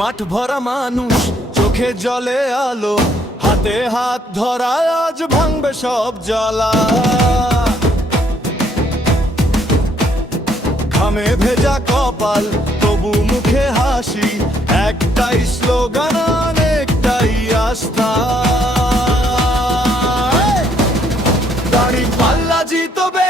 মাঠ ভরা মানুষ, চোখে জলে আলো, হাতে হাত ধরা আজ ভাঙবে সব জ্বালা। ঘামে ভেজা কপাল, তবু মুখে হাসি, একটাই স্লোগান অনেকটাই আস্থা। দাড়ি পাল্লা জিতবে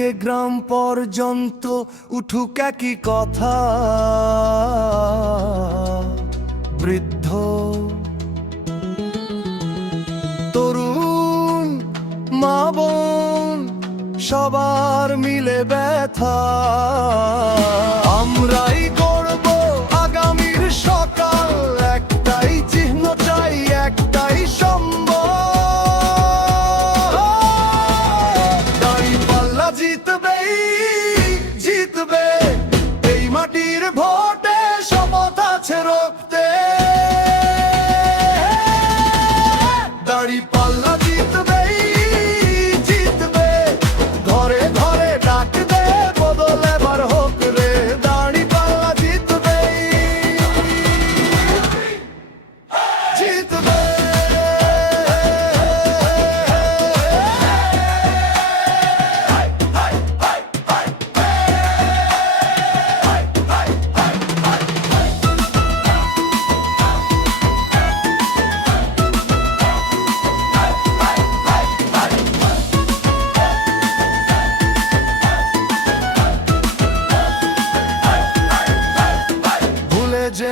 থেকে গ্রাম পর্যন্ত উঠুক একই কথা। বৃদ্ধ তরুণ মা বোন সবার মিলে ব্যথা।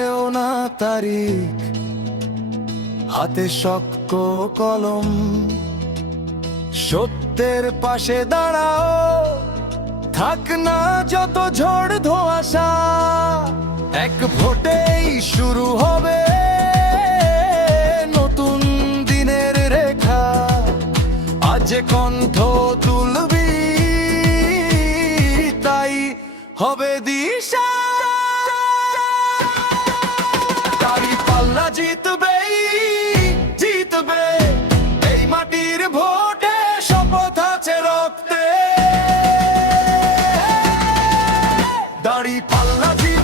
ভুলে না তারিখ। হাতে শক্ত কলম। সত্যের পাশে দাঁড়াও। থাক না যত ঝড় ধোয়াশা। এক ভোটেই শুরু হবে নতুন দিনের রেখা। আজ কণ্ঠ তুলবি, তাই হবে দিশা। ভোটে শপথ আছে রক্তে। দাঁড়ি পাল্লা দিয়ে